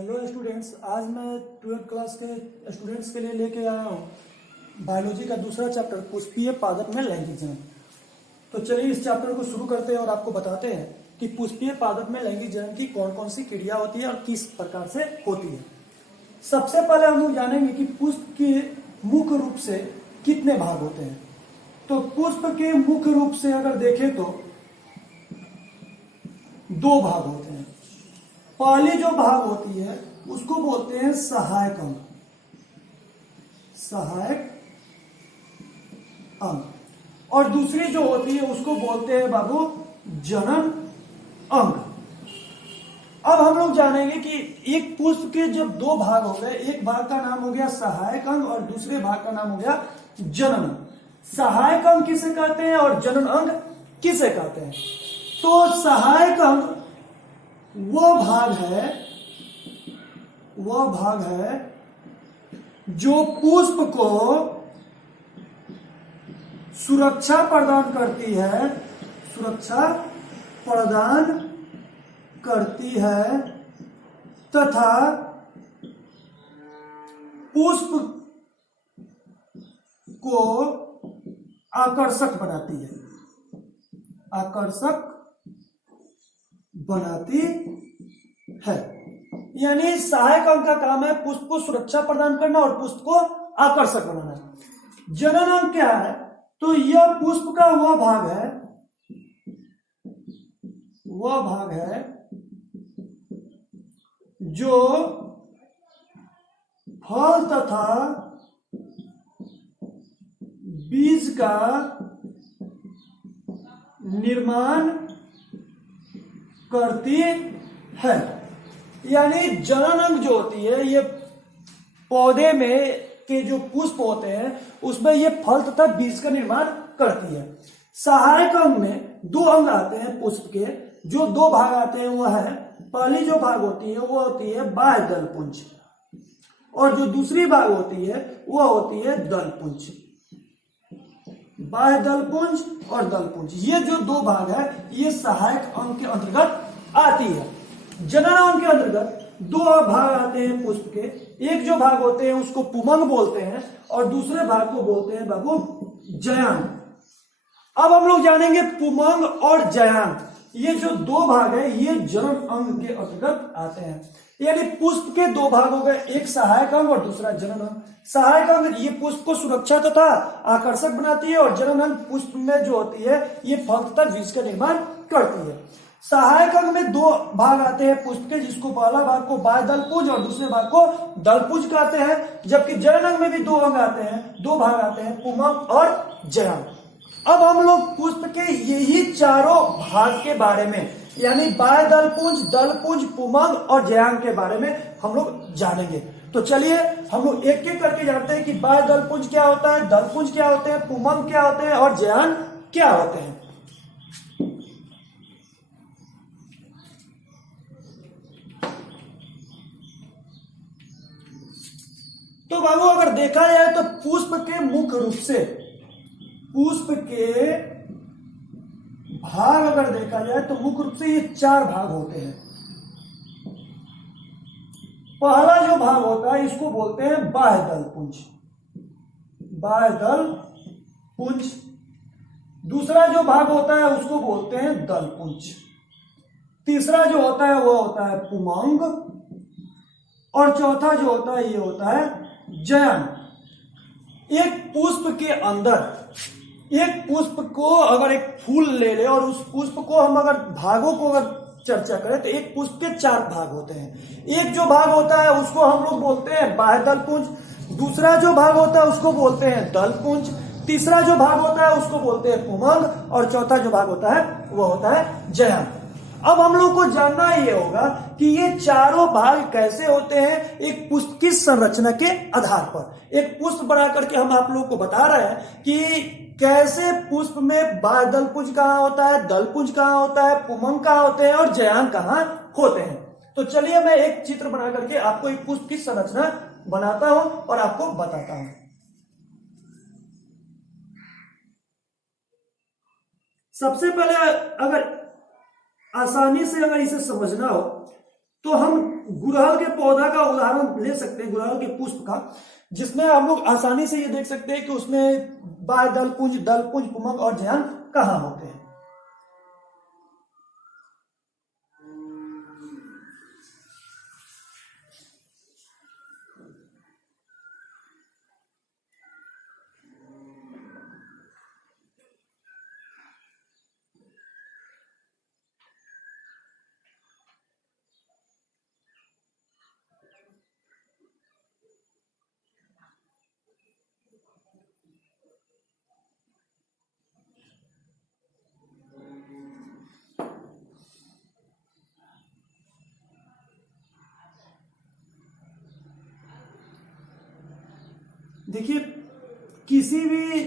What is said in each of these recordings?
Hello students, आज मैं 12th class के स्टूडेंट्स के लिए लेके आया हूँ बायोलॉजी का दूसरा चैप्टर पुष्पीय पादप में लैंगिक जनन। तो चलिए इस चैप्टर को शुरू करते हैं और आपको बताते हैं कि पुष्पीय पादप में लैंगिक जनन की कौन कौन सी क्रिया होती है और किस प्रकार से होती है। सबसे पहले हम लोग जानेंगे कि पुष्प के मुख्य रूप से कितने भाग होते हैं। तो पुष्प के मुख्य रूप से अगर देखें तो दो भाग होते हैं। पहली जो भाग होती है उसको बोलते हैं सहायक अंग, सहायक अंग, और दूसरी जो होती है उसको बोलते हैं बाबू जनन अंग। अब हम लोग जानेंगे कि एक पुष्प के जब दो भाग हो गए, एक भाग का नाम हो गया सहायक अंग और दूसरे भाग का नाम हो गया जनन अंग। सहायक अंग किसे कहते हैं और जनन अंग किसे कहते हैं? तो सहायक अंग वह भाग है जो पुष्प को सुरक्षा प्रदान करती है तथा पुष्प को आकर्षक बनाती है। यानी सहायक अंग का काम है पुष्प को सुरक्षा प्रदान करना और पुष्प को आकर्षक बनाना। जनन अंग क्या है? तो यह पुष्प का वह भाग है जो फल तथा बीज का निर्माण करती है। यानी जनन अंग जो होती है ये पौधे में के जो पुष्प होते हैं उसमें ये फल तथा बीज का निर्माण करती है। सहायक अंग में दो अंग आते हैं पुष्प के, जो दो भाग आते हैं वह है, पहली जो भाग होती है वो होती है बाह्य दलपुंज और जो दूसरी भाग होती है वह होती है दलपुंज। बाह्य दलपुंज और दलपुंज, ये जो दो भाग है ये सहायक अंग के अंतर्गत आती है। जनन अंग के अंतर्गत दो भाग आते हैं पुष्प के, एक जो भाग होते हैं उसको पुमंग बोलते हैं और दूसरे भाग को बोलते हैं बाबू जयान। अब हम लोग जानेंगे पुमंग और जयान, ये जो दो भाग है ये जनन अंग के अंतर्गत आते हैं। यानी पुष्प के दो भाग हो गए, एक सहायक अंग और दूसरा जनन अंग। सहायक अंग ये पुष्प को सुरक्षा तथा आकर्षक बनाती है और जनन अंग पुष्प में जो होती है ये फल तथा बीज का निर्माण करती है। सहायक अंग में दो भाग आते हैं पुष्प के, जिसको पहला भाग को बाह्य दलपुंज और दूसरे भाग को दलपुंज कहते हैं। जबकि जनन अंग में भी दो भाग आते हैं पुमंग और जयान। अब हम लोग पुष्प के यही चारों भाग के बारे में यानी बाह्य दलपुंज, दलपुंज, पुमंग और जयान के बारे में हम लोग जानेंगे। तो चलिए हम लोग एक एक करके जानते हैं कि बाह्य दलपुंज क्या होता है, दलपुंज क्या होते हैं, पुमंग क्या होते हैं और जयान क्या होते हैं। तो बाबू अगर देखा जाए तो पुष्प के मुख्य रूप से पुष्प के भाग अगर देखा जाए तो मुख्य रूप से ये चार भाग होते हैं। पहला जो भाग होता है इसको बोलते हैं बाह्य दलपुंज। दूसरा जो भाग होता है उसको बोलते हैं दलपुंज। तीसरा जो होता है वो होता है पुमंग और चौथा जो होता है ये होता है जयान। एक पुष्प के अंदर एक पुष्प को अगर एक फूल ले ले और उस पुष्प को हम अगर भागों को अगर चर्चा करें तो एक पुष्प के चार भाग होते हैं। एक जो भाग होता है उसको हम लोग बोलते हैं बाह्य दलपुंज, दूसरा जो भाग होता है उसको बोलते हैं दलपुंज, तीसरा जो भाग होता है उसको बोलते हैं पुमंग और चौथा जो भाग होता है वो होता है जयान। अब हम लोग को जानना ये होगा कि ये चारों भाग कैसे होते हैं एक पुष्प की संरचना के आधार पर। एक पुष्प बना करके हम आप लोगों को बता रहे हैं कि कैसे पुष्प में बाह्य दलपुंज कहाँ होता है, दलपुंज कहाँ होता है, पुमंग कहाँ होते हैं और जयान कहाँ होते हैं। तो चलिए मैं एक चित्र बना करके आपको एक पुष्प की संरचना बनाता हूं और आपको बताता हूं। सबसे पहले अगर आसानी से अगर इसे समझना हो तो हम गुड़हल के पौधा का उदाहरण ले सकते हैं, गुड़हल के पुष्प का, जिसमें हम लोग आसानी से ये देख सकते हैं कि उसमें बाह्य दलपुंज, दलपुंज, पुमंग और जयान कहाँ होते हैं। देखिए, किसी भी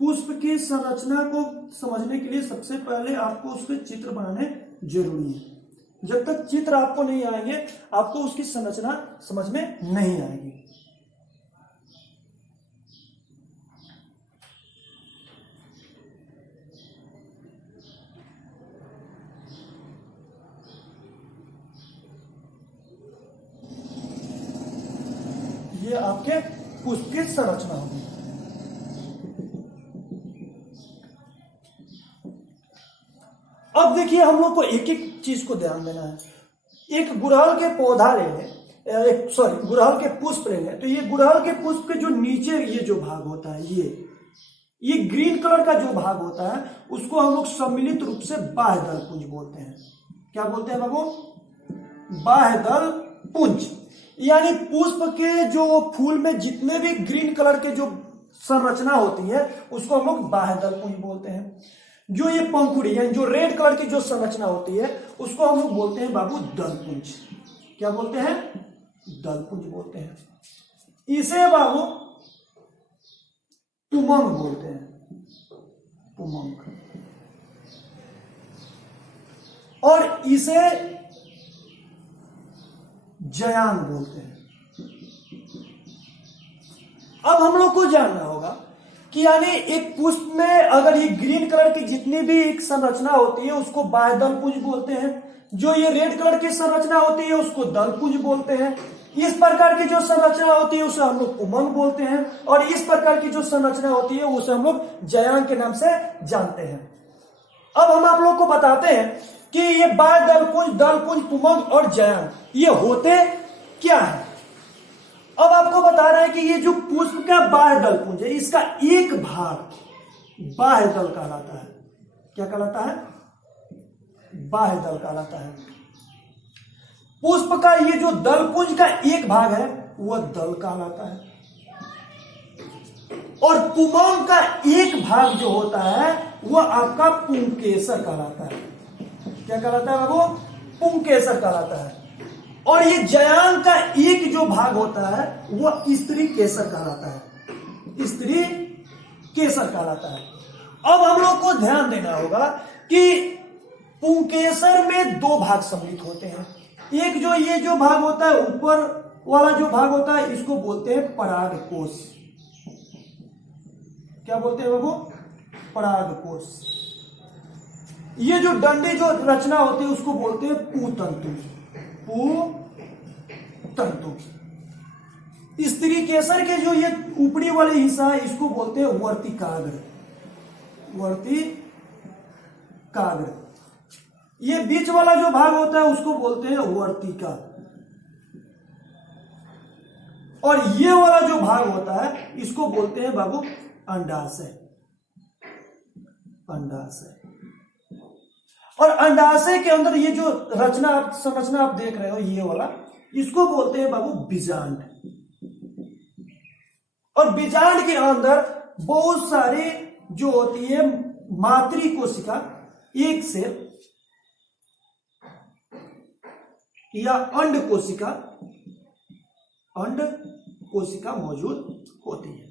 पुष्प की संरचना को समझने के लिए सबसे पहले आपको उसके चित्र बनाने जरूरी है। जब तक चित्र आपको नहीं आएंगे, आपको उसकी संरचना समझ में नहीं आएगी। ये आपके पुष्प की संरचना होगी। अब देखिए, हम लोग को एक एक चीज को ध्यान देना है। एक गुड़हल के पौधा ले लें, गुड़हल के पुष्प ले लें, तो ये गुड़हल के पुष्प के जो नीचे ये जो भाग होता है, ये ग्रीन कलर का जो भाग होता है, उसको हम लोग सम्मिलित रूप से बाह्य दल पुंज बोलते हैं। क्या बोलते हैं बाबू? बाह्य दल पुंज। यानी पुष्प के जो फूल में जितने भी ग्रीन कलर के जो संरचना होती है, उसको हम लोग बाह्य दल पुंज बोलते हैं। जो ये पंखुड़ी यानी जो रेड कलर की जो संरचना होती है, उसको हम लोग बोलते हैं बाबू दलपुंज। क्या बोलते हैं? दलपुंज बोलते हैं। इसे बाबू पुमंग बोलते हैं, पुमंग। और इसे जयान बोलते हैं। अब हम लोग को जानना होगा कि यानी एक पुष्प में अगर ये ग्रीन कलर की जितनी भी एक संरचना होती है, उसको बाह्य दलपुंज बोलते हैं। जो ये रेड कलर की संरचना होती है, उसको दलपुंज बोलते हैं। इस प्रकार की जो संरचना होती है, उसे हम लोग पुमंग बोलते हैं। और इस प्रकार की जो संरचना होती है, उसे हम लोग जयान के नाम से जानते हैं। अब हम आप लोग को बताते हैं कि ये बाह्य दलपुंज, दलपुंज, पुमंग और जयान ये होते क्या है। अब आपको बता रहा है कि ये जो पुष्प का बाह्य दलपुंज है, इसका एक भाग बाह्य दल कहलाता है। क्या कहलाता है? बाह्य दल कहलाता है। पुष्प का ये जो दलपुंज का एक भाग है, वह दल कहलाता है। और पुमंग का एक भाग जो होता है, वह आपका पुंकेसर कहलाता है। क्या कहलाता है बाबू? पुंकेसर कहलाता है। और ये जयान का एक जो भाग होता है, वह स्त्री केसर कहलाता है। स्त्री केसर कहलाता है। अब हम लोग को ध्यान देना होगा कि पुंकेसर में दो भाग सम्मिलित होते हैं। एक जो ये जो भाग होता है, ऊपर वाला जो भाग होता है, इसको बोलते हैं परागकोश। क्या बोलते हैं बाबू? परागकोश। ये जो डंडी जो रचना होती है, उसको बोलते हैं पुतंतु। पुतंतु। स्त्री केसर के जो ये ऊपरी वाले हिस्सा है, इसको बोलते हैं वर्तिकाग्र। वर्तिकाग्र। ये बीच वाला जो भाग होता है, उसको बोलते हैं वर्तिका। और ये वाला जो भाग होता है, इसको बोलते हैं बाबू अंडाशय। अंडाशय। और अंडाशय के अंदर ये जो संरचना आप देख रहे हो, ये वाला, इसको बोलते हैं बाबू बीजांड। और बीजांड के अंदर बहुत सारी जो होती है मातृ कोशिका, एक सेल या अंड कोशिका मौजूद होती है।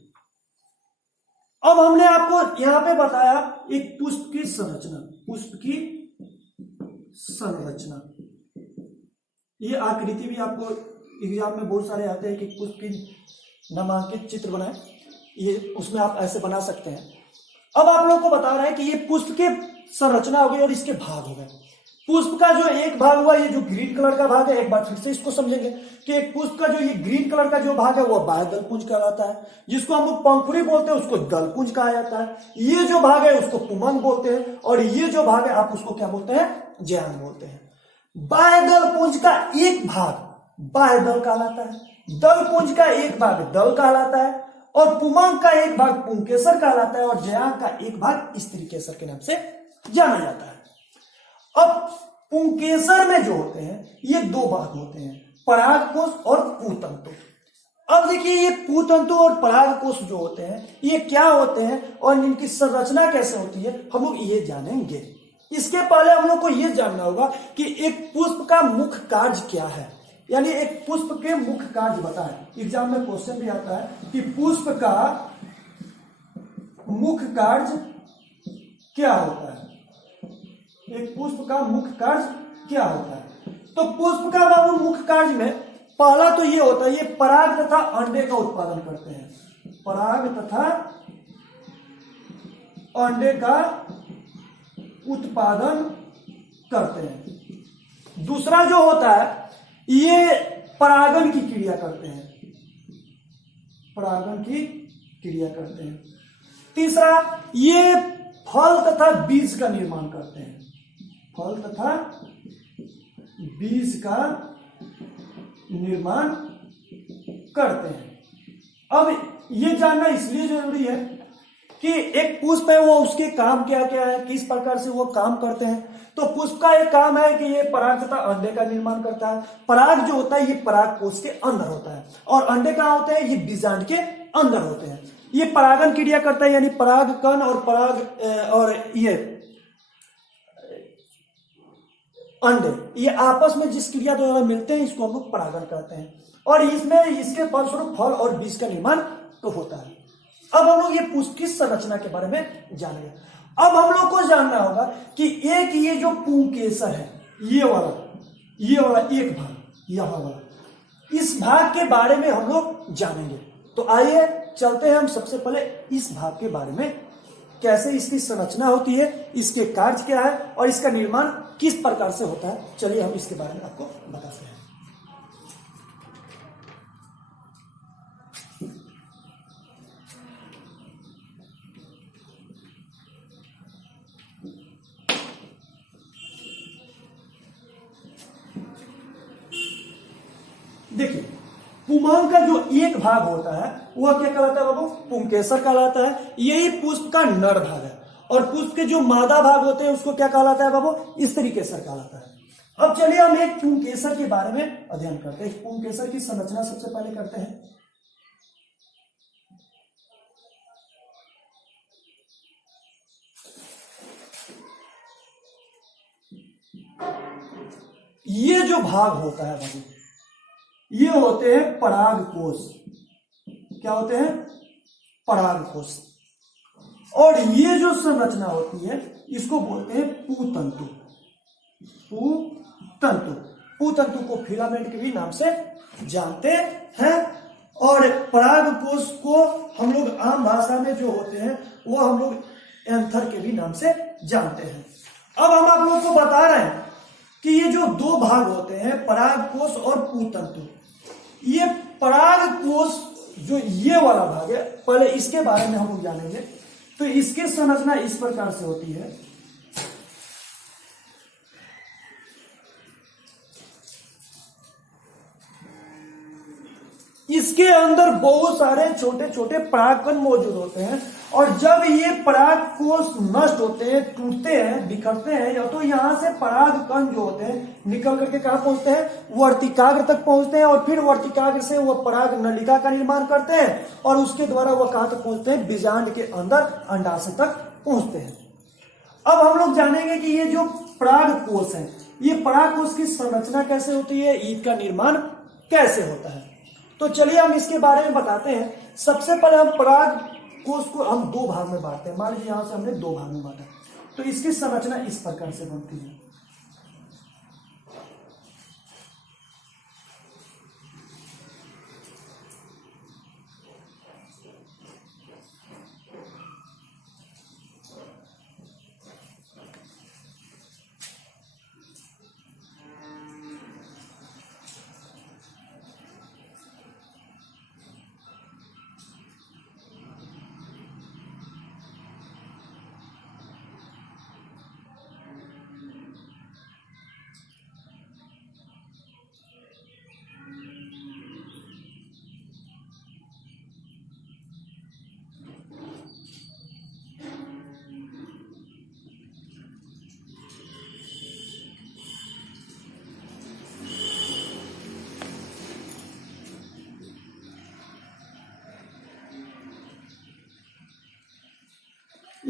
अब हमने आपको यहां पे बताया एक पुष्प की संरचना। पुष्प की संरचना, ये आकृति भी आपको एग्जाम में बहुत सारे आते हैं कि पुष्प की नामांकित चित्र बनाए, ये उसमें आप ऐसे बना सकते हैं। अब आप लोगों को बता रहे हैं कि ये पुष्प की संरचना हो गई और इसके भाग हो गए। पुष्प का जो एक भाग हुआ, ये जो ग्रीन कलर का भाग है, एक बार फिर से इसको समझेंगे कि एक पुष्प का जो ये ग्रीन कलर का जो भाग है वो बाह्य पुंज कहलाता है, जिसको हम लोग पंखुड़ी बोलते हैं उसको दलपुंज कहा जाता है। ये जो भाग है उसको पुमंग बोलते हैं, और ये जो भाग है आप उसको क्या बोलते हैं, ज्यांग बोलते हैं। बाह्य पुंज का एक भाग बाह्य दल कहलाता है, दलपुंज का एक भाग दल कहलाता है, और पुमंग का एक भाग पुंकेसर कहलाता है, और ज्यांग का एक भाग स्त्रीकेसर के नाम से जाना जाता है। अब पुंकेसर में जो होते हैं ये दो भाग होते हैं, परागकोश और पूतंतु। अब देखिए ये पूतंतु और परागकोश जो होते हैं ये क्या होते हैं और इनकी संरचना कैसे होती है हम लोग ये जानेंगे। इसके पहले हम लोग को ये जानना होगा कि एक पुष्प का मुख्य कार्य क्या है, यानी एक पुष्प के मुख्य कार्य बताएं। एग्जाम में क्वेश्चन भी आता है कि पुष्प का मुख्य कार्य क्या होता है, एक पुष्प का मुख्य कार्य क्या होता है। तो पुष्प का बाबू मुख्य कार्य में पहला तो ये होता है, ये पराग तथा अंडे का उत्पादन करते हैं, पराग तथा अंडे का उत्पादन करते हैं। दूसरा जो होता है ये परागन की क्रिया करते हैं, परागन की क्रिया करते हैं। तीसरा ये फल तथा बीज का निर्माण करते हैं, फल तथा बीज का निर्माण करते हैं। अब ये जानना इसलिए जरूरी है कि एक पुष्प है वो उसके काम क्या क्या है, किस प्रकार से वो काम करते हैं। तो पुष्प का एक काम है कि ये पराग तथा अंडे का निर्माण करता है। पराग जो होता है ये पराग कोश के अंदर होता है, और अंडे कहाँ होते हैं, ये बीजांड के अंदर होते हैं। ये परागन क्रिया करता है, यानी पराग कण और पराग और ये अंडे ये आपस में जिस क्रिया द्वारा मिलते हैं इसको हम लोग परागन कहते हैं, और इसमें इसके फलस्वरूप फल और बीज का निर्माण तो होता है। अब हम लोग ये पुष्प की संरचना के बारे में जानेंगे। अब हम लोग को जानना होगा कि एक ये जो पुंकेसर है, ये वाला एक भाग, यहां वाला, इस भाग के बारे में हम लोग जानेंगे। तो आइए चलते हैं हम सबसे पहले इस भाग के बारे में, कैसे इसकी संरचना होती है, इसके कार्य क्या है और इसका निर्माण किस प्रकार से होता है। चलिए हम इसके बारे में आपको बताते हैं। देखिए पुमांग का जो एक भाग होता है वह क्या कहलाता है बाबू, पुंकेसर कहलाता है। यही पुष्प का नर भाग है, और पुष्प के जो मादा भाग होते हैं उसको क्या कहलाता है बाबू, स्त्रीकेसर कहलाता है। अब चलिए हम एक पुंकेसर के बारे में अध्ययन करते हैं। पुंकेसर की संरचना सबसे पहले करते हैं। ये जो भाग होता है बाबू ये होते हैं परागकोश। क्या होते हैं, परागकोश। और ये जो संरचना होती है इसको बोलते हैं पूतंतु। पूतंतु को फिलामेंट के भी नाम से जानते हैं, और परागकोश को हम लोग आम भाषा में जो होते हैं वो हम लोग एंथर के भी नाम से जानते हैं। अब हम आप लोग को बता रहे हैं कि ये जो दो भाग होते हैं परागकोश और पूतंतु, ये परागकोश जो ये वाला भाग है पहले इसके बारे में हम लोग जानेंगे। तो इसकी संरचना इस प्रकार से होती है। इसके अंदर बहुत सारे छोटे छोटे परागकण मौजूद होते हैं, और जब ये परागकोश नष्ट होते हैं, टूटते हैं, बिखरते हैं, या तो यहां से परागकण जो होते हैं निकल करके कहां पहुंचते हैं, वर्तिकाग्र तक पहुंचते हैं, और फिर वर्तिकाग्र से वो पराग नलिका का निर्माण करते हैं, और उसके द्वारा वो कहां तक पहुंचते हैं, बीजांड के अंदर अंडाशय तक पहुंचते हैं। अब हम लोग जानेंगे कि ये जो परागकोश है ये परागकोश की संरचना कैसे होती है, इसका निर्माण कैसे होता है। तो चलिए हम इसके बारे में बताते हैं। सबसे पहले हम परागकोश को हम दो भाग में बांटते हैं। मान लीजिए यहां से हमने दो भाग में बांटा, तो इसकी संरचना इस प्रकार से बनती है।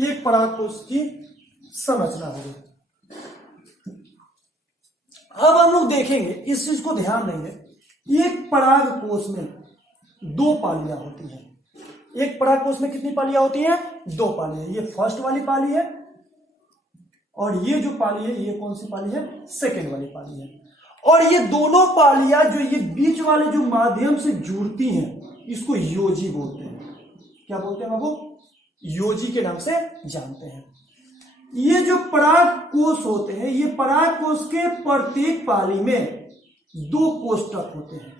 एक परागकोश की संरचना हो गई। अब हम लोग देखेंगे, इस चीज को ध्यान देंगे, एक परागकोश में दो पालियां होती हैं। एक परागकोश में कितनी पालियां होती हैं? दो पालियां। ये फर्स्ट वाली पाली है और ये जो पाली है ये कौन सी पाली है? सेकेंड वाली पाली है। और ये दोनों पालियां जो ये बीच वाले जो माध्यम से जुड़ती हैं इसको योजी बोलते हैं। क्या बोलते हैं बाबू? योजी के नाम से जानते हैं। ये जो परागकोश होते हैं, ये परागकोश के प्रत्येक पाली में दो कोष्ठक होते हैं।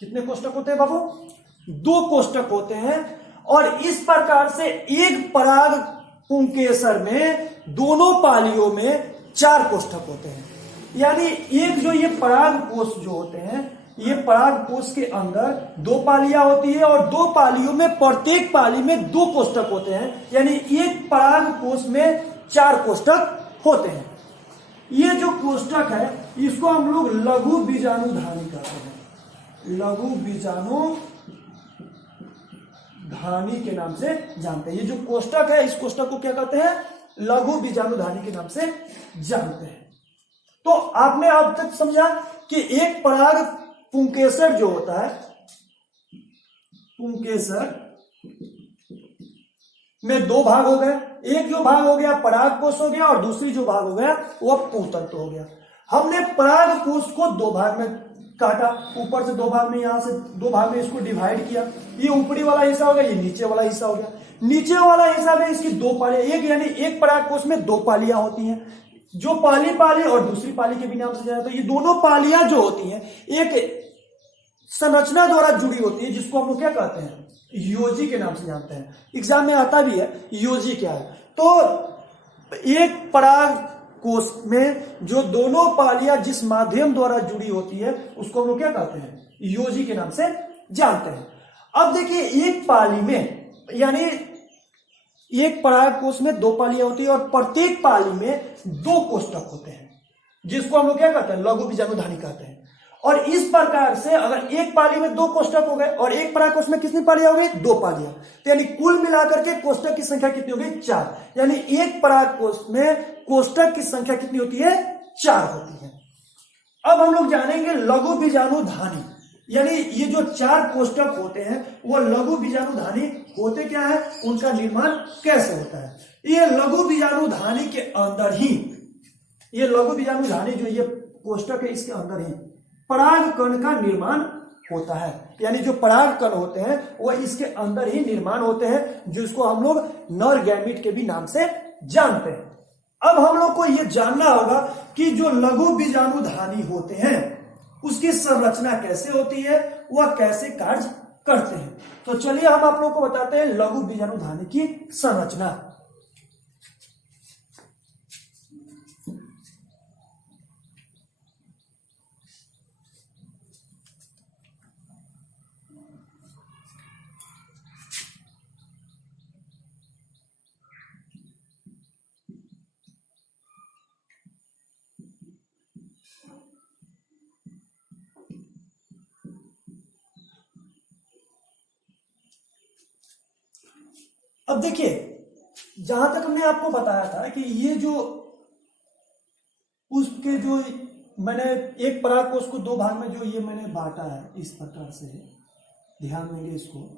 कितने कोष्ठक होते हैं बाबू? दो कोष्ठक होते हैं। और इस प्रकार से एक पराग पुंकेसर में दोनों पालियों में चार कोष्ठक होते हैं। यानी एक जो ये परागकोश जो होते हैं, ये परागकोश के अंदर दो पालियां होती है और दो पालियों में प्रत्येक पाली में दो कोष्ठक होते हैं। यानी एक परागकोश में चार कोष्ठक होते हैं। ये जो कोष्ठक है इसको हम लोग लघु बीजाणुधानी कहते हैं। लघु बीजाणुधानी के नाम से जानते हैं। ये जो कोष्ठक है इस कोष्ठक को क्या कहते हैं? लघु बीजाणुधानी के नाम से जानते हैं। तो आपने अब तक समझा कि एक पराग पुंकेसर जो होता है, पुंकेसर में दो भाग हो गए। एक जो भाग हो गया परागकोश हो गया और दूसरी जो भाग हो गया वह पुंतत्व हो गया। हमने परागकोश को दो भाग में काटा, ऊपर से दो भाग में, यहां से दो भाग में इसको डिवाइड किया। ये ऊपरी वाला हिस्सा हो गया, ये नीचे वाला हिस्सा हो गया। नीचे वाला हिस्सा में इसकी दो पालियां, एक यानी एक परागकोश में दो पालियां होती हैं, जो पाली और दूसरी पाली के भी नाम से जाना। तो ये दोनों पालियां जो होती हैं एक संरचना द्वारा जुड़ी होती है, जिसको हम लोग क्या कहते हैं? योजी के नाम से जानते हैं। एग्जाम में आता भी है योजी क्या है। तो एक परागकोश में जो दोनों पालियां जिस माध्यम द्वारा जुड़ी होती है उसको हम लोग क्या कहते हैं? योजी के नाम से जानते हैं। अब देखिए, एक पाली में यानी एक परागकोश में दो पालियां होती है और प्रत्येक पाली में दो कोष्ठक होते हैं, जिसको हम लोग क्या कहते हैं? लघु बीजाणुधानी कहते हैं। और इस प्रकार से अगर एक पाली में दो कोष्ठक हो गए और एक परागकोश में कितनी पालियां हो गई? दो पालियां। तो यानी कुल मिलाकर के कोष्ठक की संख्या कितनी हो गई? चार। यानी एक परागकोश में कोष्ठक की संख्या कितनी होती है? चार होती है। अब हम लोग जानेंगे लघु बीजाणुधानी, यानी ये जो चार कोष्ठक होते हैं वो लघु बीजाणुधानी होते क्या है, उनका निर्माण कैसे होता है। ये लघु बीजाणुधानी के अंदर ही, ये लघु बीजाणुधानी जो ये कोष्ठक है इसके अंदर ही पराग कण का निर्माण होता है। यानी जो पराग कण होते हैं वो इसके अंदर ही निर्माण होते हैं, जिसको हम लोग नर गैमीट के भी नाम से जानते हैं। अब हम लोग को यह जानना होगा कि जो लघु बीजाणुधानी होते हैं उसकी संरचना कैसे होती है, वह कैसे कार्य करते हैं। तो चलिए हम आप लोग को बताते हैं लघु बीजाणुधानी की संरचना। अब देखिए, जहां तक हमने आपको बताया था कि ये जो उसके जो मैंने एक परागकोश को दो भाग में जो ये मैंने बांटा है, इस प्रकार से ध्यान देंगे इसको।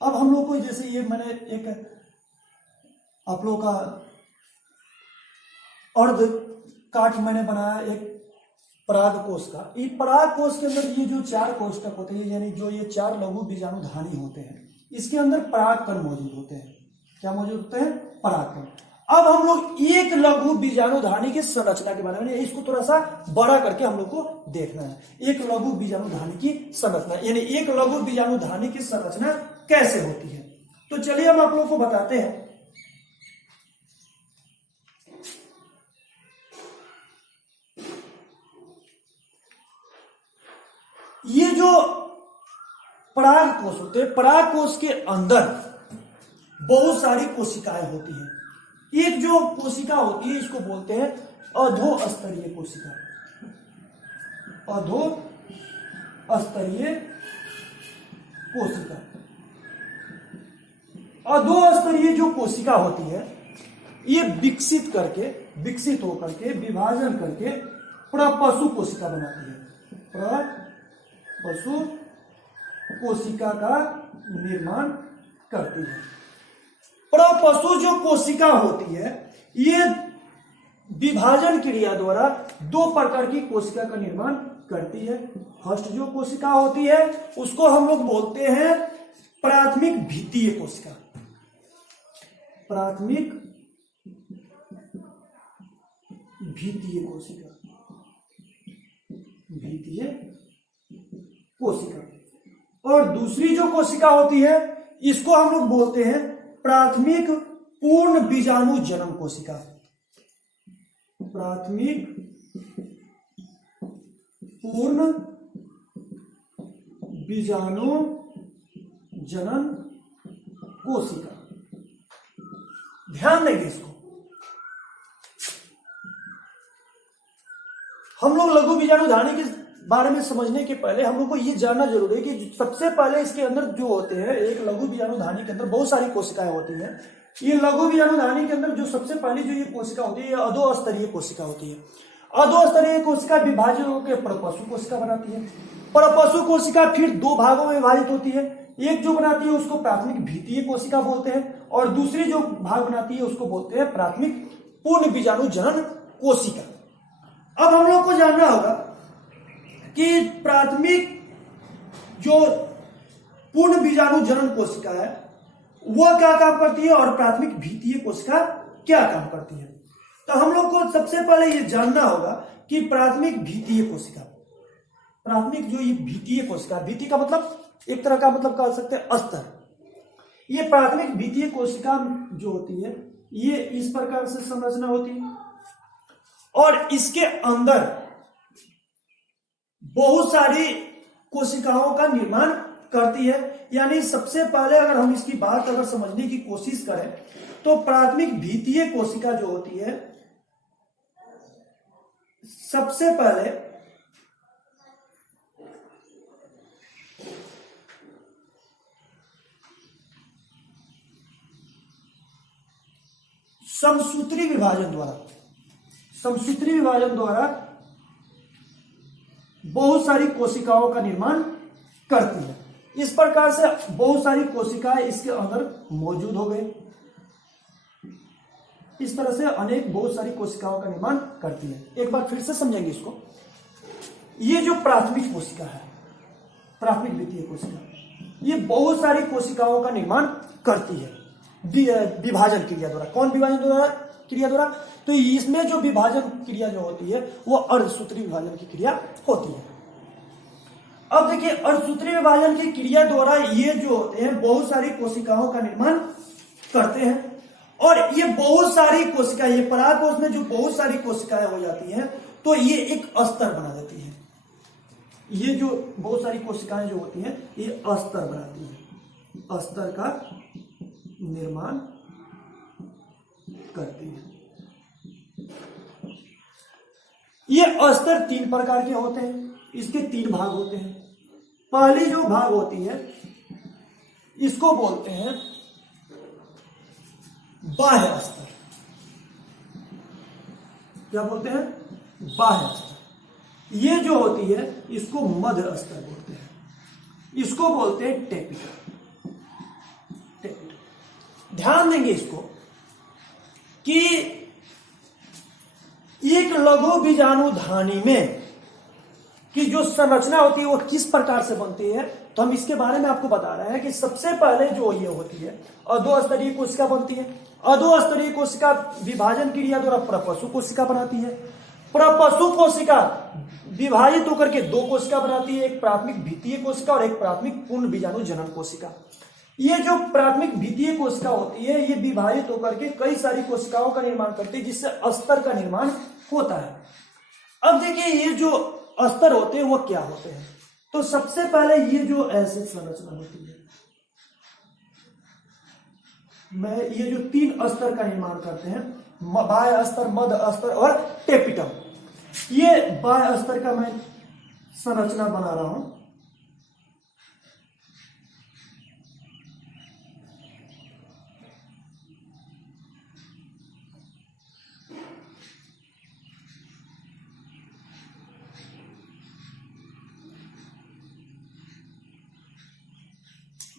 अब हम लोग को जैसे ये मैंने एक आप लोग का अर्ध काट मैंने बनाया एक परागकोश का। ये परागकोश के अंदर ये जो चार कोष्ठक होते हैं, यानी जो ये चार लघु बीजाणुधानी होते हैं, इसके अंदर परागकण मौजूद होते हैं। क्या मौजूद होते हैं? परागकण। अब हम लोग एक लघु बीजाणुधानी की संरचना के बारे में, इसको थोड़ा सा बड़ा करके हम लोग को देखना है। एक लघु बीजाणुधानी की संरचना, यानी एक लघु बीजाणुधानी की संरचना कैसे होती है। तो चलिए हम आप लोग को बताते हैं। ये जो पराग कोष होते हैं, पराग कोष के अंदर बहुत सारी कोशिकाएं होती हैं। एक जो कोशिका होती है इसको बोलते हैं अधोस्तरीय कोशिका। अधोस्तरीय कोशिका। अधोस्तरीय जो कोशिका होती है ये विकसित होकर के विभाजन करके प्रपशु कोशिका बनाती है। प्रपशु कोशिका का निर्माण करती है। प्रपशु जो कोशिका होती है ये विभाजन क्रिया द्वारा दो प्रकार की कोशिका का निर्माण करती है। फर्स्ट जो कोशिका होती है उसको हम लोग बोलते हैं प्राथमिक भित्तीय कोशिका। प्राथमिक भित्तीय कोशिका। भित्तीय कोशिका। और दूसरी जो कोशिका होती है इसको हम लोग बोलते हैं प्राथमिक पूर्ण बीजाणु जनन कोशिका। प्राथमिक पूर्ण बीजाणु जनन कोशिका। ध्यान देंगे इसको। हम लोग लघु बीजाणु धानी के बारे में समझने के पहले हम लोग को ये जानना जरूरी है कि सबसे पहले इसके अंदर जो होते हैं, एक लघु बीजाणु धानी के अंदर बहुत सारी कोशिकाएं होती हैं। ये लघु बीजाणु धानी के अंदर जो सबसे पहली जो ये कोशिका होती है ये अधोस्तरीय कोशिका होती है। अधोस्तरीय कोशिका विभाजित होकर परपशु कोशिका बनाती है। परपशु कोशिका फिर दो भागों में विभाजित होती है। एक जो बनाती है उसको प्राथमिक भित्तीय कोशिका बोलते हैं और दूसरी जो भाग बनाती है उसको बोलते हैं प्राथमिक पूर्ण बीजाणु जनन कोशिका। अब हम लोग को जानना होगा कि प्राथमिक जो पूर्ण बीजाणु जनन कोशिका है वह क्या काम करती है और प्राथमिक भित्तीय कोशिका क्या काम करती है। तो हम लोग को सबसे पहले ये जानना होगा कि प्राथमिक भित्तीय कोशिका, प्राथमिक जो ये भित्तीय कोशिका, भित्ति का मतलब एक तरह का मतलब कह सकते हैं अस्तर। ये प्राथमिक भित्तीय कोशिका जो होती है ये इस प्रकार से संरचना होती है और इसके अंदर बहुत सारी कोशिकाओं का निर्माण करती है। यानी सबसे पहले अगर हम इसकी बात अगर समझने की कोशिश करें तो प्राथमिक भित्तीय कोशिका जो होती है सबसे पहले समसूत्री विभाजन द्वारा बहुत सारी कोशिकाओं का निर्माण करती है। इस प्रकार से बहुत सारी कोशिकाएं इसके अंदर मौजूद हो गई। इस तरह से अनेक बहुत सारी कोशिकाओं का निर्माण करती है। एक बार फिर से समझेंगे इसको। ये जो प्राथमिक कोशिका है, प्राथमिक भित्तीय कोशिका, ये बहुत सारी कोशिकाओं का निर्माण करती है विभाजन क्रिया द्वारा। कौन विभाजन द्वारा? क्रिया द्वारा। तो इसमें जो विभाजन क्रिया जो होती है वो अर्धसूत्री विभाजन की क्रिया होती है। अब देखिए अर्धसूत्री विभाजन की क्रिया द्वारा ये जो होते हैं बहुत सारी कोशिकाओं का निर्माण करते हैं और ये बहुत सारी कोशिकाएं, ये परागकोश में जो बहुत सारी कोशिकाएं हो जाती हैं तो ये एक अस्तर बना देती है। ये जो बहुत सारी कोशिकाएं जो होती हैं ये अस्तर बनाती है, अस्तर का निर्माण करती है। ये अस्तर तीन प्रकार के होते हैं। इसके तीन भाग होते हैं। पहली जो भाग होती है इसको बोलते हैं बाह्य अस्तर। क्या बोलते हैं? बाह्य अस्तर। ये जो होती है इसको मध्य अस्तर बोलते हैं। इसको बोलते हैं टेपिटल। ध्यान देंगे इसको कि एक लघु बीजाणु धानी में कि जो संरचना होती है वो किस प्रकार से बनती है तो हम इसके बारे में आपको बता रहे हैं कि सबसे पहले जो ये होती है अधोस्तरीय कोशिका बनती है। अधोस्तरीय कोशिका विभाजन क्रिया द्वारा प्रपशु कोशिका बनाती है। प्रपशु कोशिका विभाजित होकर के दो कोशिका बनाती है, एक प्राथमिक भित्तीय कोशिका और एक प्राथमिक पूर्ण बीजाणु जनन कोशिका। ये जो प्राथमिक भित्तीय कोशिका होती है ये विभाजित होकर के कई सारी कोशिकाओं का निर्माण करती है जिससे अस्तर का निर्माण होता है। अब देखिए ये जो अस्तर होते हैं वो क्या होते हैं तो सबसे पहले ये जो ऐसे संरचना होती है, मैं ये जो 3 स्तर का निर्माण करते हैं, बाह्य स्तर, मध्य स्तर और टेपिटम, ये बाह्य स्तर का मैं संरचना बना रहा हूं।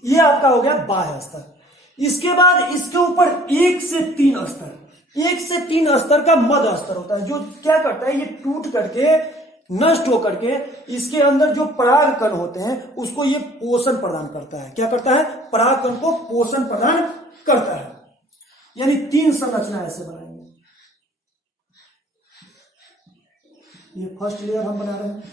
ये आपका हो गया बाह्य स्तर। इसके बाद इसके ऊपर 1 से 3 स्तर, 1 से 3 स्तर का मध्य स्तर होता है, जो क्या करता है, ये टूट करके, नष्ट होकर के इसके अंदर जो पराग कण होते हैं उसको ये पोषण प्रदान करता है। क्या करता है? पराग कण को पोषण प्रदान करता है। यानी 3 संरचना ऐसे बनाएंगे। ये फर्स्ट लेयर हम बना रहे हैं।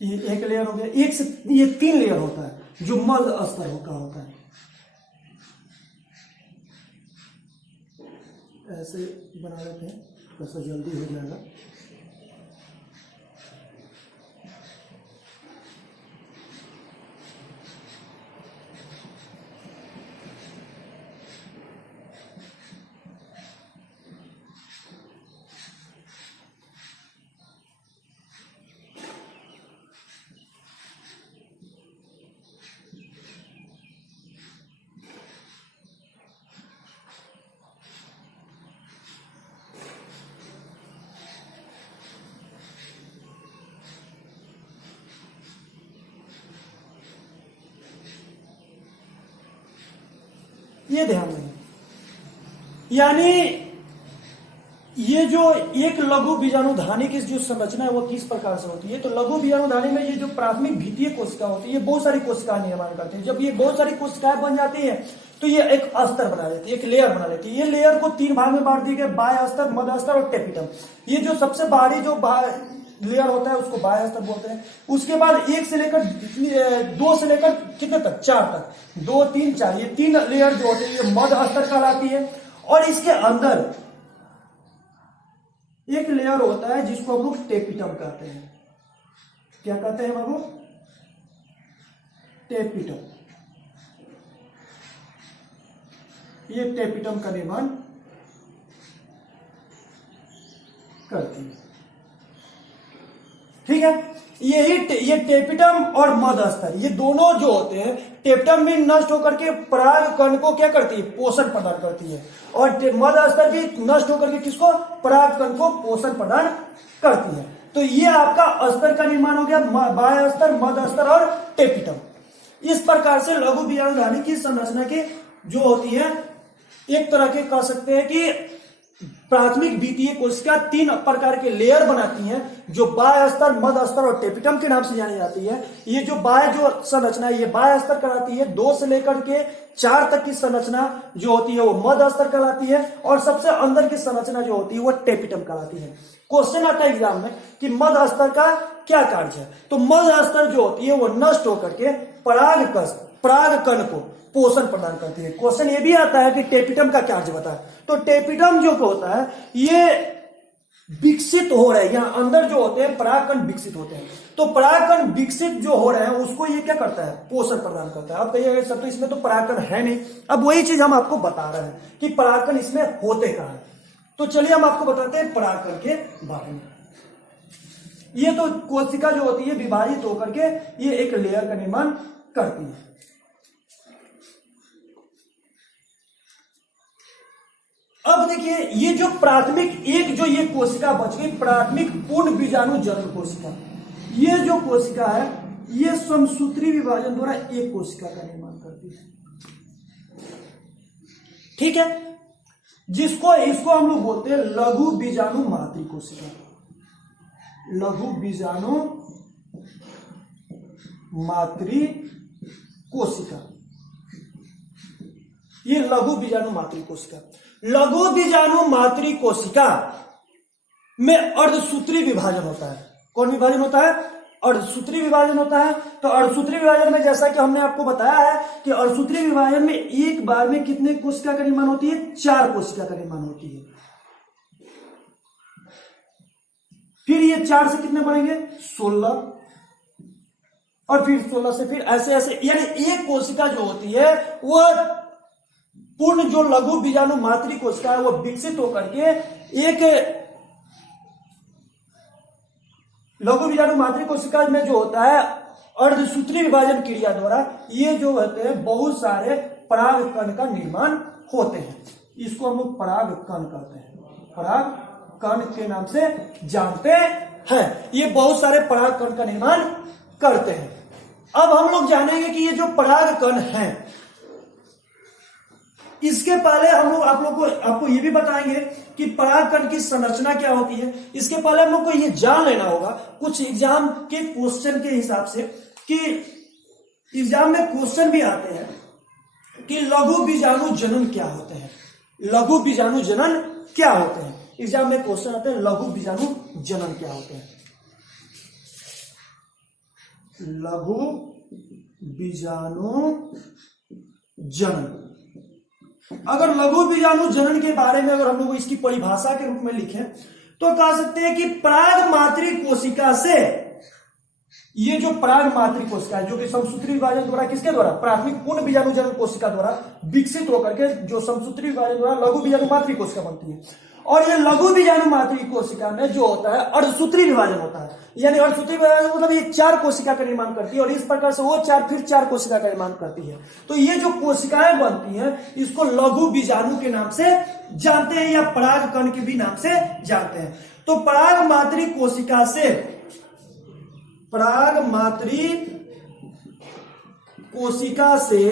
ये एक लेयर हो गया। एक से ये 3 लेयर होता है जो मध्य स्तर का होता है। ऐसे बना लेते हैं, थोड़ा सा जल्दी हो जाएगा। ये ध्यान दें, यानी ये जो एक लघु बीजाणुधानी की जो संरचना है वो किस प्रकार से होती है। तो लघु बीजाणुधानी में ये जो प्राथमिक भीतीय कोशिका होती है, ये बहुत सारी कोशिकाएं निर्माण करती है। जब ये बहुत सारी कोशिकाएं बन जाती है तो ये एक स्तर बना लेती है, एक लेयर बना लेती है। ये लेयर को 3 भाग में बांट दिए गए, बाह्य स्तर, मध्य स्तर और टेपिटम। ये जो सबसे बाहरी जो लेयर होता है उसको बाह्य स्तर बोलते हैं। उसके बाद 1 से लेकर 2 से लेकर कितने तक, 4 तक, 2, 3, 4, ये 3 लेयर जो होती है ये मध्य स्तर कहलाती है। और इसके अंदर एक लेयर होता है जिसको हम लोग टेपिटम कहते हैं। क्या कहते हैं बाबू? टेपिटम। ये टेपिटम का निर्माण करती है। ठीक है, ये टेपिटम और मध्य स्तर, ये दोनों जो होते हैं, टेपिटम भी नष्ट होकर के पराग कण को क्या करती है? पोषण प्रदान करती है। और मध्य स्तर भी नष्ट होकर के किसको? पराग कण को पोषण प्रदान करती है। तो ये आपका स्तर का निर्माण हो गया, बाह्य स्तर, मध्य स्तर और टेपिटम। इस प्रकार से लघु बीजाणुधानी की संरचना की जो होती है, एक तरह के कह सकते हैं कि प्राथमिक द्वितीय कोशिका 3 प्रकार के लेयर बनाती हैं, जो बाह्य स्तर, मध्य स्तर और टेपिटम के नाम से जानी जाती है। ये जो बाह्य जो संरचना है ये बाह्य स्तर कहलाती है। 2 से लेकर के 4 तक की संरचना जो होती है वो मध्य स्तर कहलाती है। और सबसे अंदर की संरचना जो होती है वो टेपिटम कहलाती है। क्वेश्चन आता है एग्जाम में कि मध्य स्तर का क्या कार्य है। तो मध्य स्तर जो होती है वो नष्ट होकर के पराग कण को पोषण प्रदान करती है। क्वेश्चन ये भी आता है कि टेपिटम का कार्य बता। तो टेपिटम जो होता है ये विकसित हो रहे हैं, यहां अंदर जो होते हैं परागकण विकसित होते हैं। तो परागकण विकसित जो हो रहे हैं उसको ये क्या करता है? पोषण प्रदान करता है। अब कहिएगा सर तो इसमें तो परागकण है नहीं। अब वही चीज हम आपको बता रहे हैं कि परागकण इसमें होते कहां है। तो चलिए हम आपको बताते हैं परागकण के बारे में। ये तो कोशिका जो होती है विभाजित होकर के ये एक लेयर का निर्माण करती है। अब देखिए ये जो प्राथमिक एक जो ये कोशिका बच गई, प्राथमिक पूर्ण बीजाणु जन्म कोशिका, ये जो कोशिका है ये समसूत्री विभाजन द्वारा एक कोशिका का निर्माण करती है। ठीक है, इसको हम लोग बोलते हैं लघु बीजाणु मातृ कोशिका। लघु बीजाणु मातृ कोशिका। ये लघु बीजाणु मातृ कोशिका। लघु बीजाणु मातृ कोशिका में अर्धसूत्री विभाजन होता है। कौन विभाजन होता है? अर्धसूत्री विभाजन होता है। तो अर्धसूत्री विभाजन में जैसा कि हमने आपको बताया है कि अर्धसूत्री विभाजन में एक बार में कितने कोशिका का निर्माण होती है? 4 कोशिका का निर्माण होती है। फिर ये 4 से कितने बनेंगे? 16, और फिर 16 से फिर ऐसे ऐसे, यानी एक कोशिका जो होती है वह पूर्ण जो लघु बीजाणु मातृ कोशिका है वह विकसित होकर के एक लघु बीजाणु मातृ कोशिका में जो होता है अर्धसूत्री विभाजन क्रिया द्वारा ये जो होते हैं बहुत सारे पराग कण का निर्माण होते हैं। इसको हम लोग पराग कण कहते हैं, पराग कण के नाम से जानते हैं। ये बहुत सारे पराग कण का निर्माण करते हैं। अब हम लोग जानेंगे कि ये जो पराग कण हैं, इसके पहले हम लोग आपको ये भी बताएंगे कि पराग कण की संरचना क्या होती है। इसके पहले हम लोग को ये जान लेना होगा कुछ एग्जाम के क्वेश्चन के हिसाब से, कि एग्जाम में क्वेश्चन भी आते हैं कि लघु बीजाणु जनन क्या होते हैं। लघु बीजाणु जनन क्या होते हैं, एग्जाम में क्वेश्चन आते हैं लघु बीजाणु जनन क्या होते हैं। लघु बीजाणु जनन, अगर लघु बीजाणु जनन के बारे में अगर हम लोग इसकी परिभाषा के रूप में लिखें तो कह सकते हैं कि पराग मातृ कोशिका से, ये जो पराग मातृ कोशिका है जो कि समसूत्री विभाजन द्वारा, किसके द्वारा? प्राथमिक पूर्ण बीजाणु जनन कोशिका द्वारा विकसित होकर के जो समसूत्री विभाजन द्वारा लघु बीजाणु मातृ कोशिका बनती है। और ये लघु बीजाणु मातृ कोशिका में जो होता है अर्धसूत्री विभाजन होता है। यानी अर्धसूत्री विभाजन मतलब ये 4 कोशिका का निर्माण करती है और इस प्रकार से वो 4 फिर 4 कोशिका का निर्माण करती है। तो ये जो कोशिकाएं बनती हैं इसको लघु बीजाणु के नाम से जानते हैं या पराग कण के भी नाम से जानते हैं। तो पराग मातृ कोशिका से, पराग मातृ कोशिका से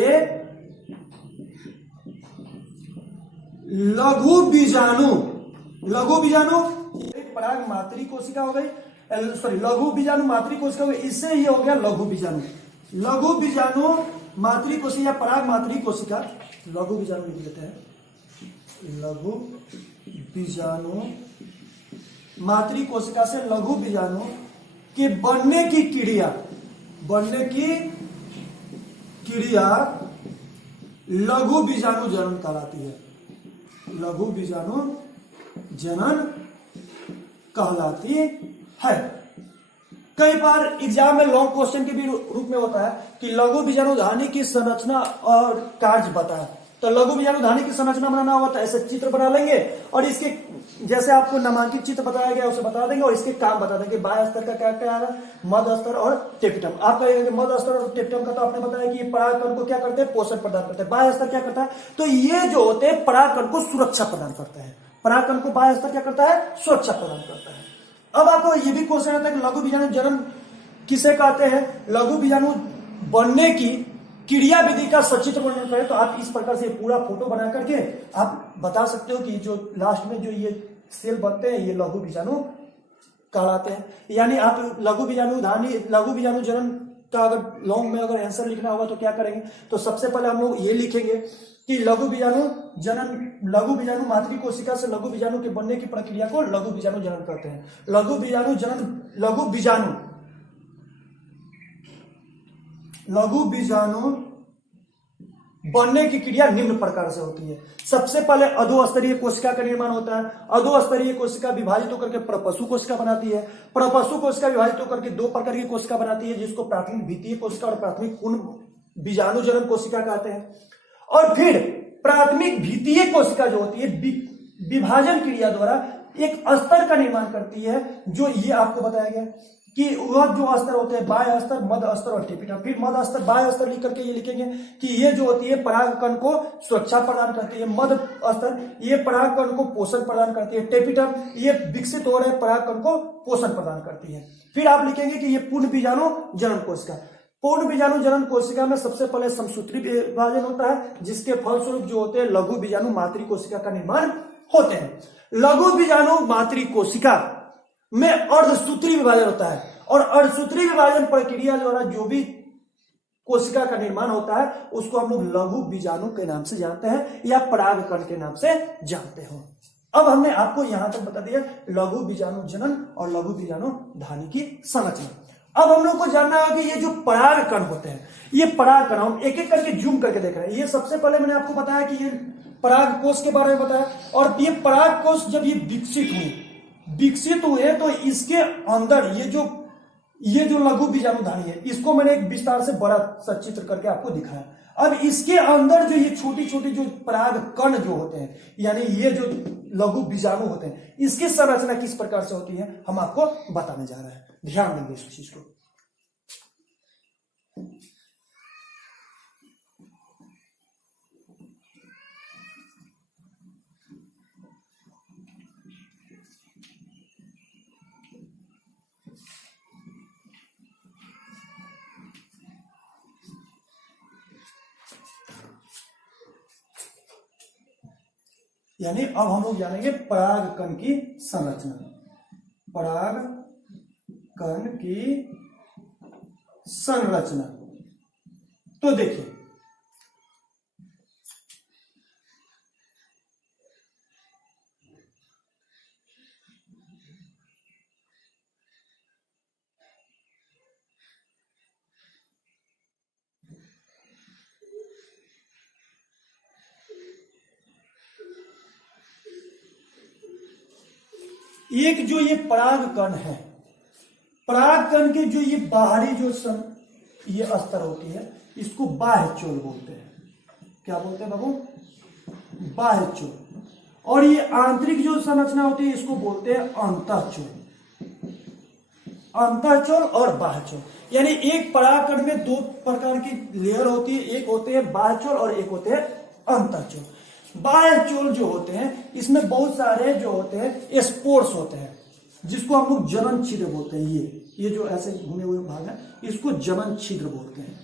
लघु बीजाणु, पराग मातृ कोशिका हो गई, सॉरी लघु बीजाणु मातृ कोशिका हो गई, इससे ये हो गया लघु बीजाणु। लघु बीजाणु मातृ कोशिका या पराग मातृ कोशिका, लघु बीजाणु लिख लेते हैं, लघु बीजाणु मातृ कोशिका से लघु बीजाणु के बनने की क्रिया लघु बीजाणु जनन कहलाती है। लघु बीजाणु जनन कहलाती है। कई बार एग्जाम में लॉन्ग क्वेश्चन के भी रूप में होता है कि लघु बीजाणु धानी की संरचना और कार्य बताएं। तो लघु बीजाणु धानी की संरचना बनाना होगा तो ऐसे चित्र बना लेंगे और इसके जैसे आपको नामांकित चित्र बताया गया उसे बता देंगे और इसके काम बता देंगे। बाह्य स्तर का क्या क्या है, मध्य स्तर और टेपिटम। आप कहेंगे मध्य स्तर और टेपिटम का तो आपने बताया कि पराग कण को क्या करते हैं? पोषण प्रदान करते हैं। बाह्य स्तर क्या करता है? तो ये जो होते हैं पराग कण को सुरक्षा प्रदान करते हैं। पराग कण को बाह्य स्तर क्या करता है? सुरक्षा प्रदान करता है। अब आपको ये भी क्वेश्चन आता है कि लघु बीजाणु जनन किसे कहते हैं? लघु बीजाणु बनने की क्रिया विधि का सचित्र वर्णन करें तो आप इस प्रकार से पूरा फोटो बना करके आप बता सकते हो कि जो लास्ट में जो ये सेल बनते हैं ये लघु बीजाणु कहलाते हैं। यानी आप लघु बीजाणु जनन का अगर लॉन्ग में अगर आंसर लिखना होगा तो क्या करेंगे? तो सबसे पहले हम लोग ये लिखेंगे कि लघु बीजाणु मातृ कोशिका से लघु बीजाणु के बनने की प्रक्रिया को लघु बीजाणु जनन कहते हैं। लघु बीजाणु बनने की क्रिया निम्न प्रकार से होती है। सबसे पहले अधोस्तरीय कोशिका का निर्माण होता है। अधोस्तरीय कोशिका विभाजित होकर के प्रपशु कोशिका बनाती है। प्रपशु कोशिका विभाजित होकर के 2 प्रकार की कोशिका बनाती है जिसको प्राथमिक भीतीय कोशिका और प्राथमिक पूर्ण बीजाणु जनन कोशिका कहते हैं। और फिर प्राथमिक भीतीय कोशिका जो होती है विभाजन क्रिया द्वारा एक अस्तर का निर्माण करती है, जो ये आपको बताया गया कि वह जो अस्तर होते हैं बाह्य अस्तर, मध्य अस्तर और टेपिटम। फिर मध्य अस्तर बाह्य अस्तर लिख करके ये लिखेंगे कि ये जो होती है पराग कण को सुरक्षा प्रदान करती है। मध्य अस्तर ये पराग कण को पोषण प्रदान करती है। टेपिटम ये विकसित हो रहे पराग कण को पोषण प्रदान करती है। फिर आप लिखेंगे कि ये पूर्ण बीजाणु जनन कोशिका। पूर्ण बीजाणु जनन कोशिका में सबसे पहले समसूत्री विभाजन होता है जिसके फलस्वरूप जो होते हैं लघु बीजाणु मातृ कोशिका का निर्माण होते हैं। लघु बीजाणु मातृ कोशिका में अर्धसूत्री विभाजन होता है और अर्धसूत्री विभाजन प्रक्रिया द्वारा जो भी कोशिका का निर्माण होता है उसको हम लोग लघु बीजाणु के नाम से जानते हैं या परागकण के नाम से जानते हो। अब हमने आपको यहां तक बता दिया लघु बीजाणु जनन और लघु बीजाणु धानी की संरचना। अब हम लोग को जानना होगा कि ये जो परागकण होते हैं, ये परागकण हम एक एक करके जूम करके देख रहे हैं। ये सबसे पहले मैंने आपको बताया कि ये पराग कोष के बारे में बताया, और ये पराग कोष जब ये विकसित हुए तो इसके अंदर ये जो लघु बीजाणुधानी है, इसको मैंने एक विस्तार से बड़ा सा चित्र करके आपको दिखाया। अब इसके अंदर जो ये छोटी छोटी जो पराग कण जो होते हैं, यानी ये जो लघु बीजाणु होते हैं, इसकी संरचना किस प्रकार से होती है हम आपको बताने जा रहे हैं। ध्यान देंगे इस चीज को। यानी अब हम लोग जानेंगे परागकण की संरचना। परागकण की संरचना तो देखिए, एक जो ये परागकण है, परागकण के जो ये बाहरी जो ये अस्तर होती है, इसको बाह्य चोल बोलते हैं। क्या बोलते हैं बाबू? बाह्य चोल। और ये आंतरिक जो संरचना होती है इसको बोलते हैं अंतःचोल। अंतःचोल और बाह्य चोल, यानी एक परागकण में दो प्रकार की लेयर होती है, एक होते हैं बाह्य चोल और एक होते हैं अंतःचोल। बाह्य चोल जो होते हैं इसमें बहुत सारे जो होते हैं स्पोर्स होते हैं, जिसको हम लोग जनन छिद्र बोलते हैं। ये जो ऐसे घूमे हुए भाग है इसको जनन छिद्र बोलते हैं।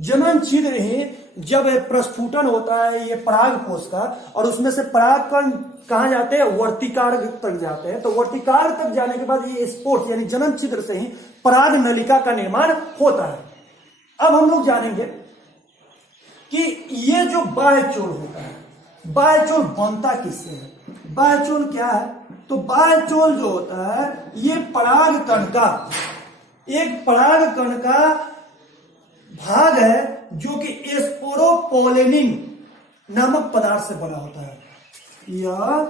जनन छिद्र ही जब प्रस्फुटन होता है ये पराग कोष का, और उसमें से परागकण कहां जाते हैं? वर्तिकार्ग तक जाते हैं। तो वर्तिकार्ग तक जाने के बाद ये स्पोर्स यानी जनन छिद्र से ही पराग नलिका का निर्माण होता है। अब हम लोग जानेंगे कि ये जो बाह्य चोल होता है, बाह्य चोल बनता किससे है? बाह्य चोल क्या है? तो बाह्य चोल जो होता है ये परागकण का एक परागकण का भाग है जो कि स्पोरोपोलेनिन नामक पदार्थ से बना होता है, या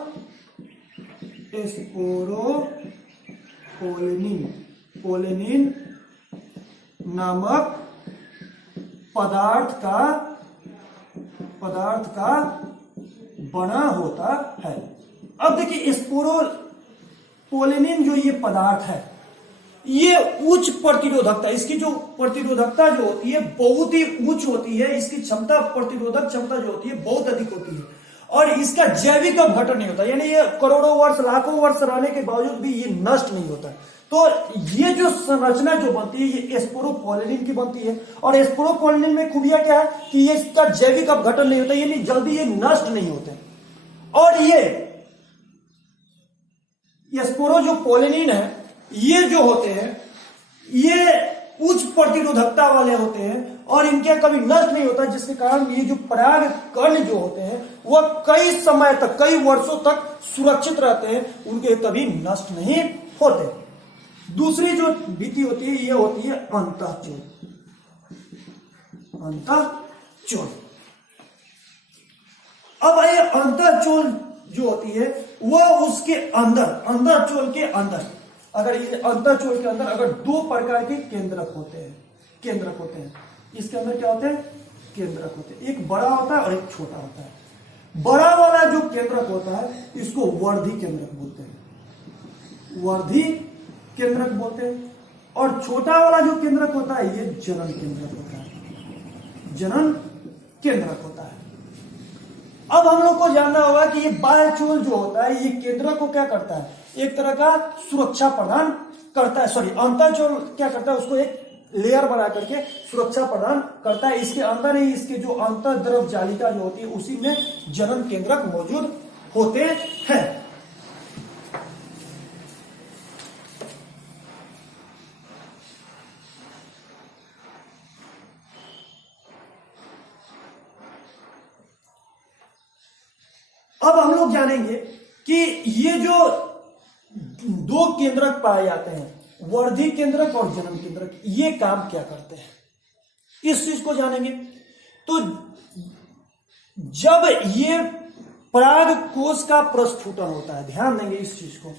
पोलेनिन नामक पदार्थ का बना होता है। अब देखिए स्पोरोपोलेनिन जो ये पदार्थ है ये उच्च प्रतिरोधकता, इसकी जो प्रतिरोधकता जो होती है बहुत ही उच्च होती है। इसकी क्षमता, प्रतिरोधक क्षमता जो होती है बहुत अधिक होती है, और इसका जैविक अपघटन नहीं होता, यानी ये करोड़ों वर्ष लाखों वर्ष रहने के बावजूद भी ये नष्ट नहीं होता। तो ये जो संरचना जो बनती है ये स्पोरोपोलेनिन की बनती है, और स्पोरोपोलेनिन में खूबियां क्या है कि ये इसका जैविक अपघटन नहीं होता, यानी जल्दी ये नष्ट नहीं होते। और ये स्पोरो जो पोलेनिन है ये जो होते हैं ये उच्च प्रतिरोधकता वाले होते हैं, और इनके कभी नष्ट नहीं होता, जिसके कारण ये जो पराग कण जो होते हैं वह कई समय तक, कई वर्षों तक सुरक्षित रहते हैं, उनके कभी नष्ट नहीं होते। दूसरी जो भित्ति होती है ये होती है अंतःचोल। अब ये अंतःचोल जो होती है वह उसके अंदर चोल के अंदर, अगर ये अंतःचोल के अंदर अगर दो प्रकार के केंद्रक होते हैं, इसके अंदर क्या होते हैं? केंद्रक होते हैं। एक बड़ा होता है और एक छोटा होता है। बड़ा वाला जो केंद्रक होता है इसको वर्धी केंद्रक बोलते हैं, और छोटा वाला जो केंद्रक होता है ये जनन केंद्रक होता है। अब हम लोग को जानना होगा कि ये बाह्य चोल जो होता है ये केंद्रक को क्या करता है? एक तरह का सुरक्षा प्रदान करता है। अंतःचोल क्या करता है? उसको एक लेयर बना करके सुरक्षा प्रदान करता है। इसके अंदर ही इसके जो अंतःद्रव जालिका जो होती है उसी में जनन केंद्रक मौजूद होते हैं। अब हम लोग जानेंगे कि ये जो दो केंद्रक पाए जाते हैं, वर्धी केंद्रक और जनन केंद्रक, ये काम क्या करते हैं, इस चीज को जानेंगे। तो जब ये पराग कोश का प्रस्फुटन होता है, ध्यान देंगे इस चीज को।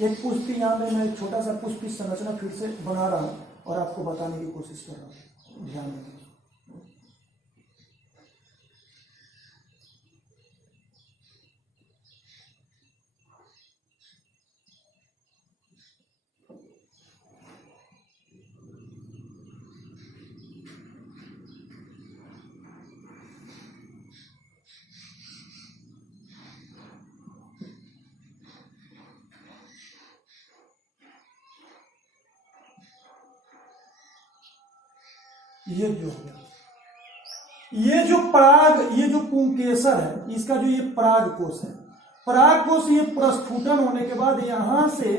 एक पुष्पी यहां पे मैं छोटा सा पुष्पी संरचना फिर से बना रहा हूं और आपको बताने की कोशिश कर रहा हूं, ध्यान देंगे। ये जो हो गया, ये जो पराग, ये जो पुंकेसर है, इसका जो ये पराग कोश है, पराग कोश ये प्रस्फुटन होने के बाद यहां से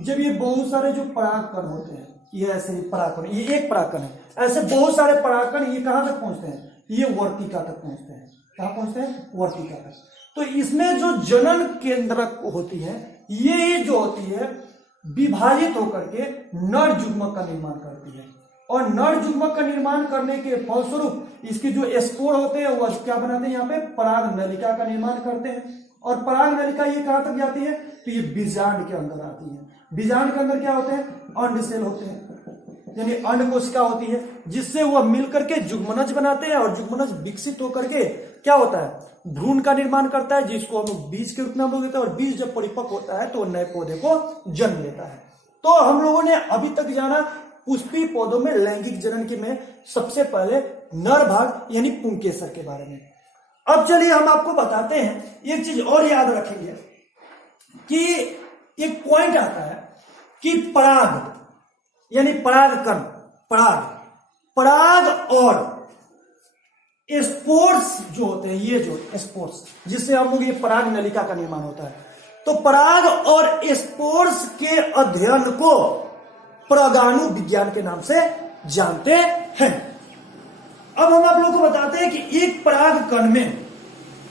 जब ये बहुत सारे जो परागकण होते हैं, ये ऐसे ही परागकण, ये एक परागकण है, ऐसे बहुत सारे परागकण ये कहां तक पहुंचते हैं, ये वर्तिका तक पहुंचते हैं। कहां पहुंचते हैं? वर्तिका तक। तो इसमें जो जनन केंद्रक होती है, ये जो होती है विभाजित होकर के नर युग्मक का निर्माण करती है, और नर युग्मक का निर्माण करने के फलस्वरूप इसके जो स्पोर होते हैं वो क्या बनाते हैं, यहाँ पे पराग नलिका का निर्माण करते हैं। और पराग नलिका ये कहां तक जाती है, तो ये बीजांड के अंदर आती है। बीजांड के अंदर क्या होते हैं, अंड सेल होते हैं, यानी अंड कोशिका होती है, जिससे वह मिलकर के जुग्मनज बनाते हैं, और जुग्मनज विकसित होकर के क्या होता है, भ्रूण का निर्माण करता है, जिसको हम लोग बीज के रूप में हम लोग देते हैं, और बीज जब परिपक्व होता है तो नए पौधे को जन्म लेता है। तो हम लोगों ने अभी तक जाना पुष्पी पौधों में लैंगिक जनन के में सबसे पहले नर भाग यानी पुंकेसर के बारे में। अब चलिए हम आपको बताते हैं, एक चीज और याद रखेंगे कि एक पॉइंट आता है कि पराग यानी परागकण, पराग और स्पोर्स जो होते हैं, ये जो स्पोर्स जिससे हम लोग ये पराग नलिका का निर्माण होता है, तो पराग और स्पोर्स के अध्ययन को परागाणु विज्ञान के नाम से जानते हैं। अब हम आप लोग को बताते हैं कि एक परागकण में,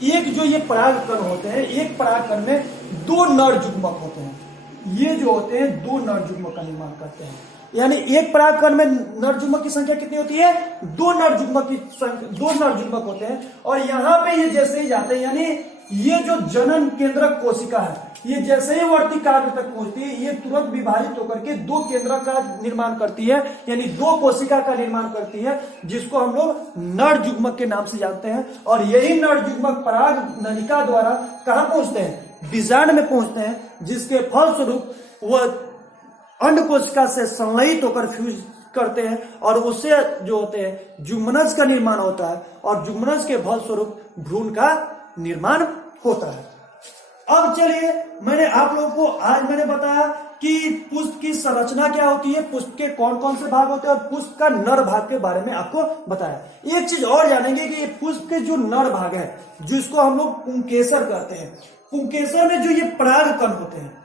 एक जो ये परागकण होते हैं, एक परागकण में दो नर युग्मक होते हैं, ये जो होते हैं दो नर युग्मक का निर्माण करते हैं। यानी एक परागकण में नर युग्मक की संख्या कितनी होती है, दो नर युग्मक होते हैं। और यहां पे ये जैसे ही जाते हैं, यानी ये जो जनन केंद्रक कोशिका है, ये जैसे ही वर्तिकाग्र तक पहुंचती है, ये तुरंत विभाजित होकर के दो केंद्रक का निर्माण करती है, यानी दो कोशिका का निर्माण करती है, जिसको हम लोग नर युग्मक के नाम से जानते हैं। और यही नर युग्मक पराग नलिका द्वारा कहां पहुंचते हैं, बीजांड में पहुंचते हैं, जिसके फलस्वरूप वह अंड कोशिका से संलयित होकर फ्यूज करते हैं, और उससे जो होते हैं जुग्मनज का निर्माण होता है, और जुग्मनज के फलस्वरूप भ्रूण का निर्माण होता है। अब चलिए, मैंने आप लोगों को आज मैंने बताया कि पुष्प की संरचना क्या होती है, पुष्प के कौन कौन से भाग होते हैं, और पुष्प का नर भाग के बारे में आपको बताया। एक चीज और जानेंगे कि पुष्प के जो नर भाग है, जिसको हम लोग पुंकेसर कहते हैं, पुंकेसर में जो ये परागकण होते हैं,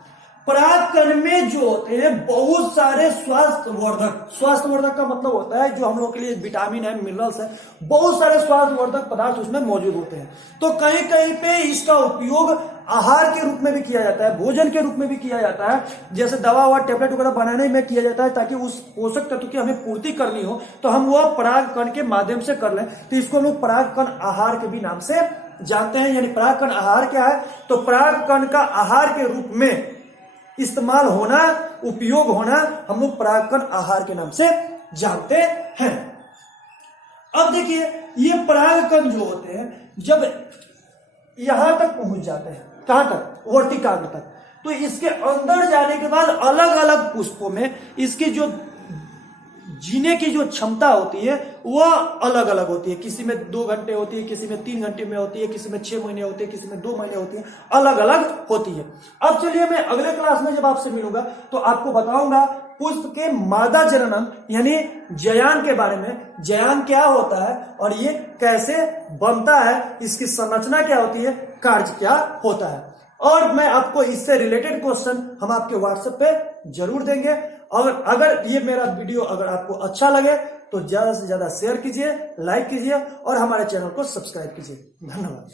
परागकण में जो होते हैं बहुत सारे स्वास्थ्यवर्धक का मतलब होता है जो हम लोग के लिए विटामिन है, मिनरल्स है, बहुत सारे स्वास्थ्यवर्धक पदार्थ उसमें मौजूद होते हैं। तो कहीं कहीं पे इसका उपयोग आहार के रूप में भी किया जाता है, भोजन के रूप में भी किया जाता है, जैसे दवा व टेबलेट वगैरह बनाने में किया जाता है, ताकि उस पोषक तत्व की हमें पूर्ति करनी हो तो हम वह परागकण के माध्यम से कर लें। तो इसको हम लोग परागकण आहार के भी नाम से जानते हैं। यानी परागकण आहार क्या है, तो परागकण का आहार के रूप में इस्तेमाल होना, उपयोग होना, हम लोग परागकण आहार के नाम से जानते हैं। अब देखिए, ये परागकण जो होते हैं जब यहां तक पहुंच जाते हैं, कहां तक, वर्तिकाग्र तक, तो इसके अंदर जाने के बाद अलग अलग पुष्पों में इसकी जो जीने की जो क्षमता होती है वह अलग अलग होती है। किसी में 2 घंटे होती है, किसी में 3 घंटे में होती है, किसी में 6 महीने होती है, किसी में 2 महीने होती है, अलग अलग होती है। अब चलिए, मैं अगले क्लास में जब आपसे मिलूंगा तो आपको बताऊंगा पुष्प के मादा जनन यानी जयान के बारे में, जयान क्या होता है और ये कैसे बनता है, इसकी संरचना क्या होती है, कार्य क्या होता है। और मैं आपको इससे रिलेटेड क्वेश्चन हम आपके व्हाट्सएप पे जरूर देंगे। और अगर ये मेरा वीडियो अगर आपको अच्छा लगे तो ज्यादा से ज्यादा शेयर कीजिए, लाइक कीजिए और हमारे चैनल को सब्सक्राइब कीजिए। धन्यवाद।